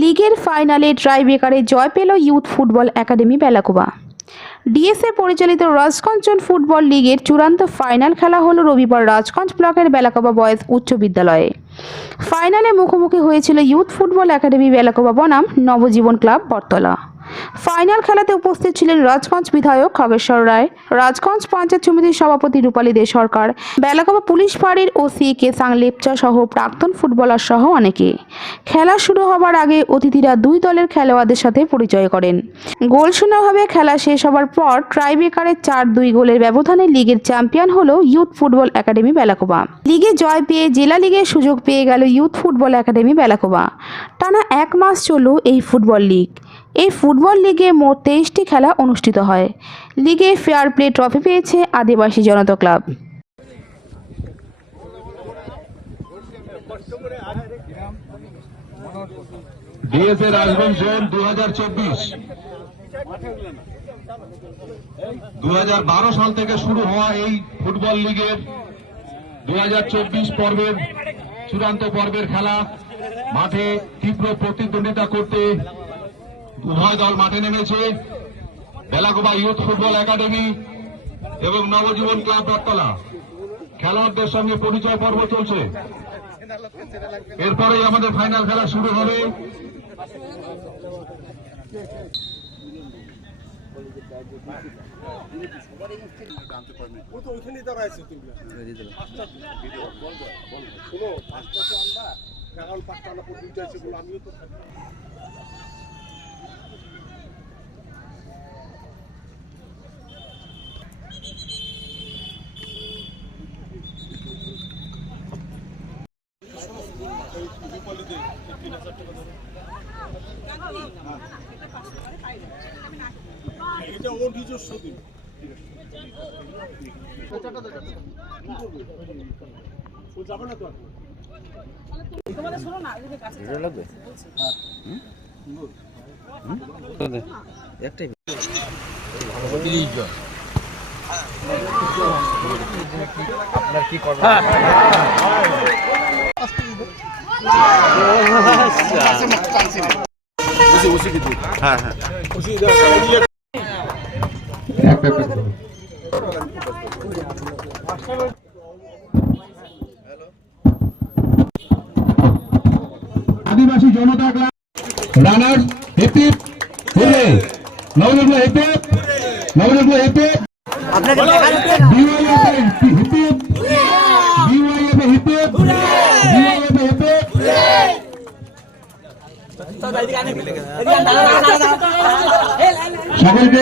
লিগের ফাইনালে ট্রাইবেকারে জয় পেল youth football academy Belakoba. DSA পরিচালিত রাজগঞ্জন ফুটবল লিগের চূড়ান্ত ফাইনাল খেলা হলো রবিবার রাজগঞ্জ ব্লকের বেলাকবা বয়েজ উচ্চ বিদ্যালয়ে। ফাইনালে মুখোমুখি হয়েছিল ইউথ ফুটবল একাডেমি বেলাকোবা বনাম নবজীবন ক্লাব বটতলা। ফাইনাল খেলাতে উপস্থিত ছিলেন রাজগঞ্জ বিধায়ক খগেশ্বর রায়, রাজগঞ্জ পঞ্চায়েত সমিতির সভাপতি রূপালী দে সরকার, বেলাকোবা পুলিশ ফাঁড়ির ওসি কে সাংলেপচা সহ প্রাক্তন ফুটবলার সহ অনেকে। খেলা শুরু হবার আগে অতিথিরা দুই দলের খেলোয়াড়দের সাথে পরিচয় করেন। গোলশূন্যভাবে খেলা শেষ হবার পর ট্রাইবেকারের চার দুই গোলের ব্যবধানে লিগের চ্যাম্পিয়ন হলো ইউথ ফুটবল একাডেমি বেলাকোবা। লিগে জয় পেয়ে জেলা লিগের সুযোগ পেয়ে গেল ইউথ ফুটবল একাডেমি বেলাকোবা। টানা এক মাস চলল এই ফুটবল লিগ। এই ফুটবল লিগে মোট তেইশটি খেলা অনুষ্ঠিত হয়। লিগে ফেয়ার প্লে ট্রফি পেয়েছে আদিবাসী জনতা ক্লাব। দু হাজার সাল থেকে শুরু হওয়া এই ফুটবল লিগের দু পর্বের চূড়ান্ত পর্বের খেলা। মাঠে তীব্র প্রতিদ্বন্দ্বিতা করতে উভয় দল মাঠে নেমেছে। বেলাগোবা ইউথ ফুটবল একাডেমি এবং নবজীবন ক্লাব রত্তলা। খেলোয়াড়দের সঙ্গে পরিচয় পর্ব চলছে। এরপরেই আমাদের ফাইনাল খেলা শুরু হবে। কারণ পাঁচটা আনা পর দুইটা আছে বলে আমিও তো এটা ওর নিজস্ব দিন যাবে না তো আর আদিবাসী জনতা ক্লাব রানার্স হেপিপ নবরত্ন হেপিপ নবরত্ন হেপিপ সকলকে